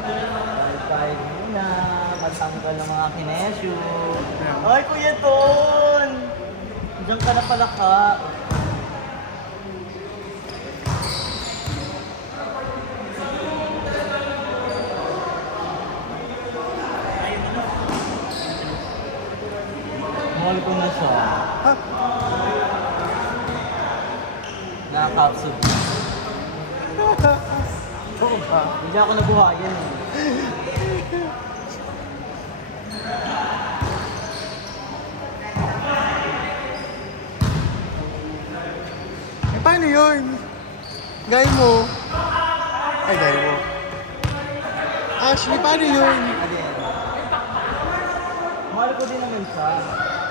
Bye-bye muna. Matanggal ng mga kinesyo. Ay, Kuya Ton! Diyan ka na pala ka. Mahal ko na siya. Ha? Nakakapsod. Oo ba? Hindi ako nabuhayan eh. Eh, paano yun? Gaya mo. Ay, gaya mo. Ashley, paano yun? Again. Mahal ko din naman siya.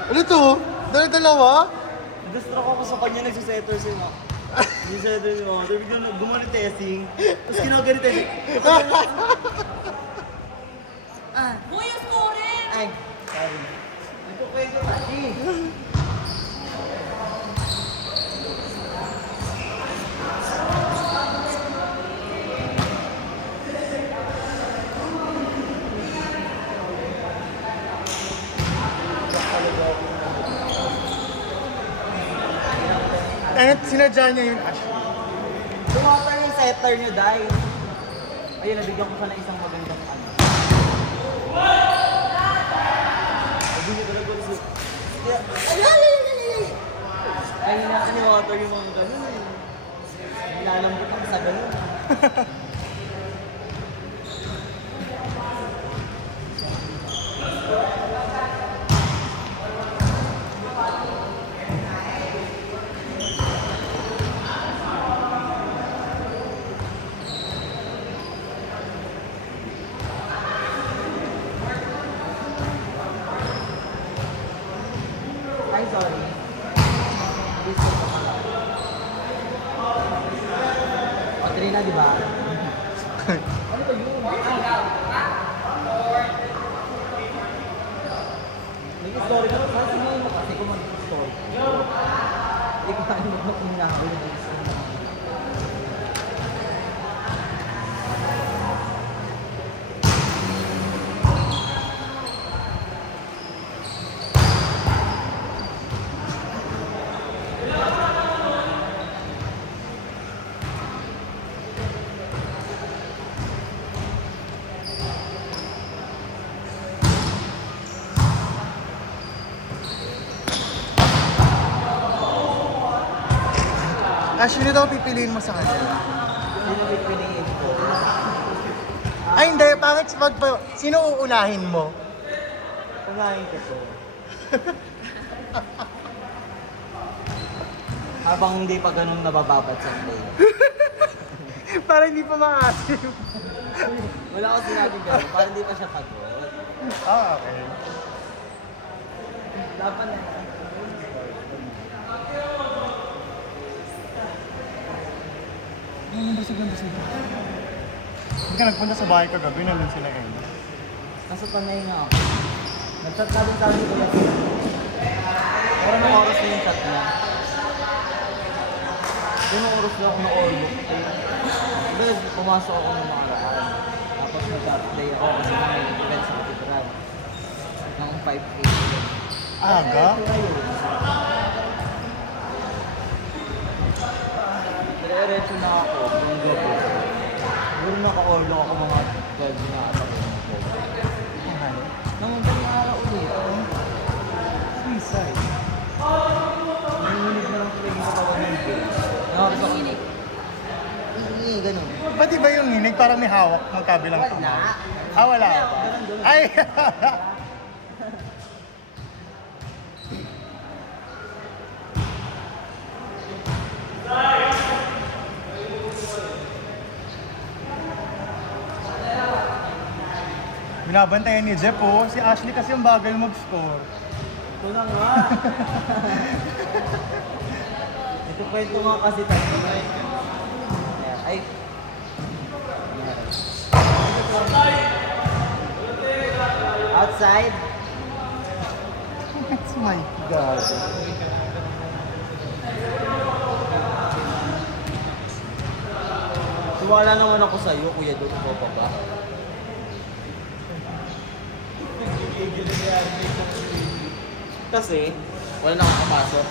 Ano to? Dalawa? Nag-stroke ako sa kanya, nagsisetter siya. Nagsisetter siya. Sabi biglang gumalit testing. Tapos kinagalit testing. Boy, yung scorer! Ay, sorry. Ito kwento kasi. Ano, sinadya niya yun, Ashley? Tumata yung setter niyo, dahil. Ayun, nabigyan ko siya ng isang magandang ano. Sabi niyo talaga gusto. Ay, nakaniwater yung mga ganun eh. Nilalambot ako sa ganun. Ay, sorry. This is o, 3 na, di ba? Ano ba yun? May story ka na. Kasi ngayon mo kasi kung mag-story. Hindi ko tayo mag-inahawin ng isa. Ashley, daw pipiliin mo sa kanya. Sino pipiliin ko? Ay, hindi. Pangit pag sino uunahin mo? Unahin ko to. Habang hindi pa ganun nabababad sa play. Para hindi pa maasim. Wala ko sinabing ganun, parang hindi pa siya pagod. Ah, okay. Dapat na. Ang basig ng basig. Hindi ka nagpunta sa bahay kagabi, nandun sila eh. Nasa tanay nga ako. Nag-chat natin sa amin ko yan sila. Pero nung oras na yung chat niya. Yung oras na ako na-orlook. Dahil pumasok ako ng mga araan. Tapos nag-update ako kasi may event sa Katedral. Ng 5 Aga? Dire-diretso na ako ng gabi. Siguro naka-orlock ako mga 12 na ata. Nang madaling araw ulit. Suicide. Nanginig na lang talaga yung katawan ng bill. Nakakita ko. Hindi, ganun. Pati ba yung hinig parang may hawak ng kabilang Wala. kamay? Ah, wala ba? Ganun doon. Ay! Binabantayan ni Jeff po. Si Ashley kasi yung bagal mag-score. Ito na nga. Ito kwento nga kasi tayo. Ay. Outside. Oh my God. Wala naman ako sa'yo, Kuya Dok. Ikaw pa ba? Kasi, wala na akong kapasok.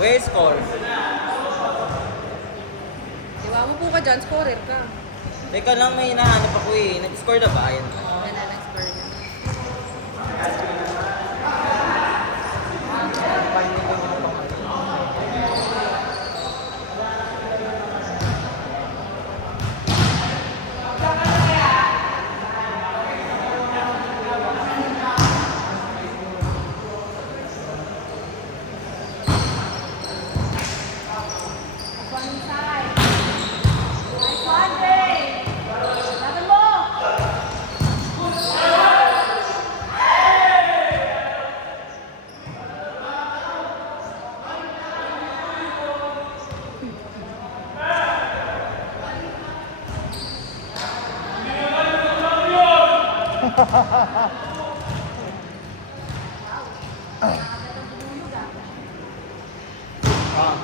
Kuya, score. Diba mo po ka dyan, scorer ka. Teka lang, may hinahanap ako eh. Nag-score na ba? Ayan. Yan na, next score niya.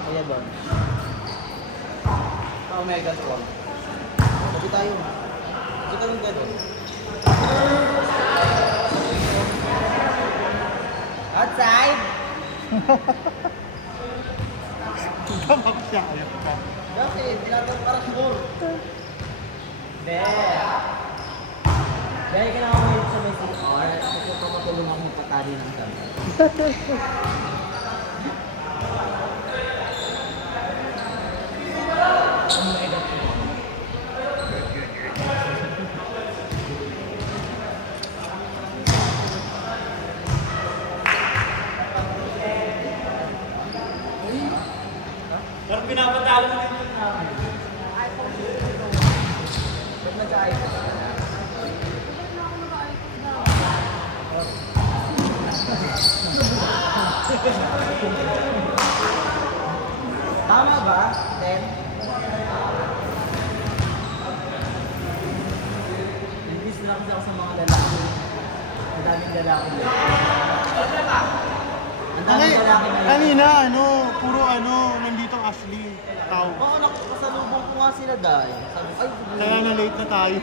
Kuya Don. Omega Strong. Sabi tayo. Sabi tayo gano'n. Outside! Gamak siya. Ayaw ka. Bakit? Tinatawag para sure. Dahil kailangan ko yun sa may CR, kasi papatulong akong patari ng dami. Parang pinapatalo mo din yun na. Ba't nag-iPad ka na? Tama ba? Then? Imbis lang ako sa mga lalaki. Ang daming lalaki. Ang daming lalaki na Kanina, puro nandito Ashley. Tao. Oo, nakasalubong ko nga sila dahil. Sabi ko, ay, Kaya na late na tayo.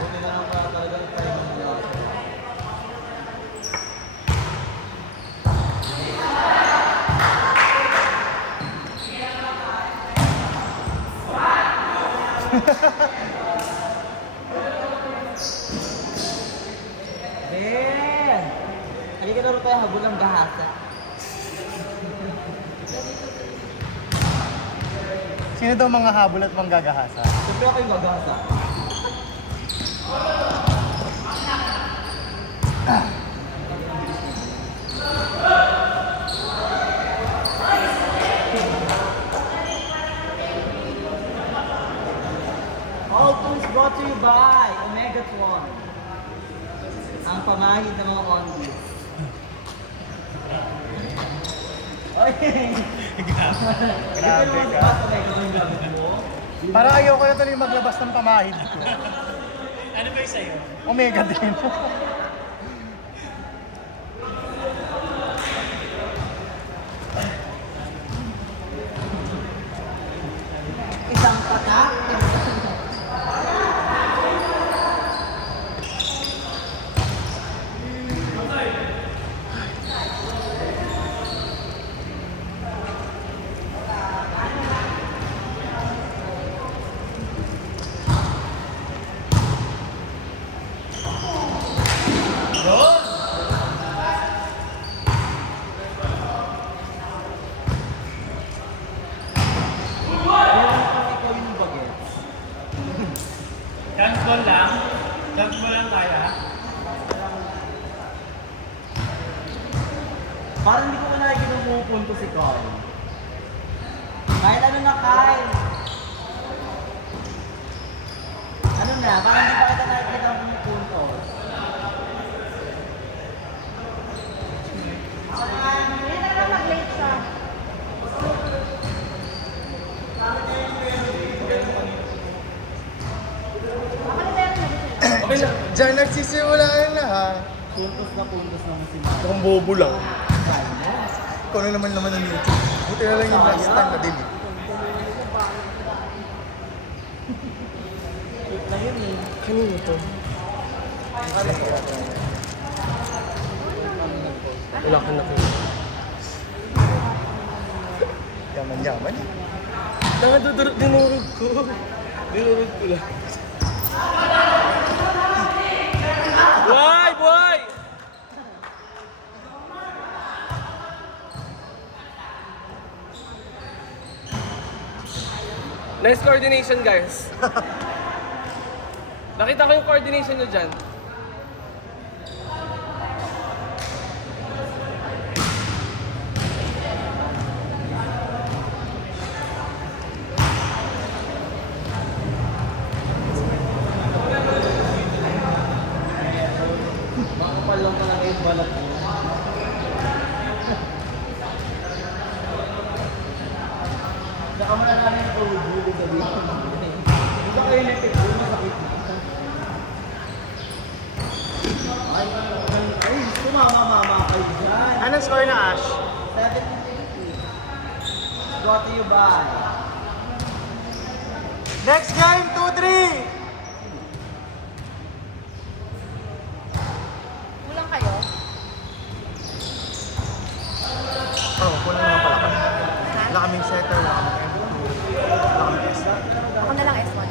buti na lang talagang tayo ng lalaki. Ben! Halika na rin tayo habol ng gahasa. Sino daw mga habol at manggagahasa? Siyempre ako yung gagasa. All foods brought to you by Omega Twan. Ang pamahid ng mga ondies. Okay. Grabe ka. Parang ayaw ko na tuloy maglabas ng pamahid ko. Ano ba yung sa'yo? Omega din. Isang patak. Dance mo lang kaya? Parang hindi ko na nakikita pumupunto si Carl. Kahit ano na, Kyle. Ano na, parang hindi pa kita nakikita pumupunto. Mag-late siya. Diyan nagsisimula yun na ha. Puntos na si Mark. Mukhang bobo lang. Ikaw na naman ang YouTube. Buti na lang yung last time na delete. Wait na yun eh. Kanino to? Wala kang nakita. Yaman-yaman eh. Dinurog ko. Dinurog ko lang. Boy! Boy! Nice coordination, guys. Nakita ko yung coordination nyo dyan. Makapal lang talaga yung balat mo. Saka mo na namin ito review sa dito. Di ba kayo nagtipid? Masakit na. Ay, tumama-mama kayo dyan. Anong score na Ash? 7-3. Brought to you by Next game, 2-3! Kulang kayo? Oo, kulang naman pala kami. Wala kaming setter, wala kaming M2, wala kaming S. Ako na lang S1.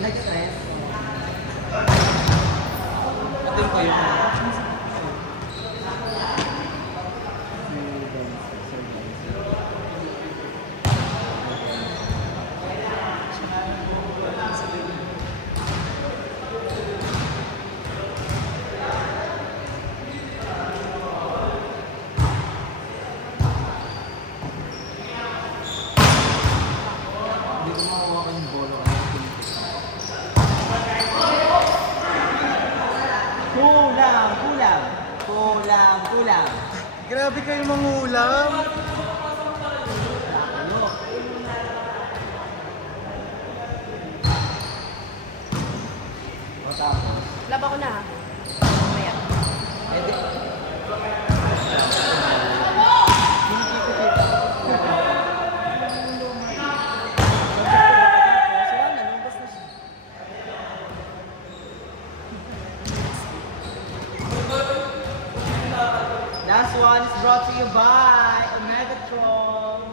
nag-stress. Ito yung kayo. Hindi ko makawakan yung bola. Kulang. Grabe kayo mangulam. Ano? O tapos? Laba ko na ha. Mamaya. Edi. Last one is brought to you by Omegatron.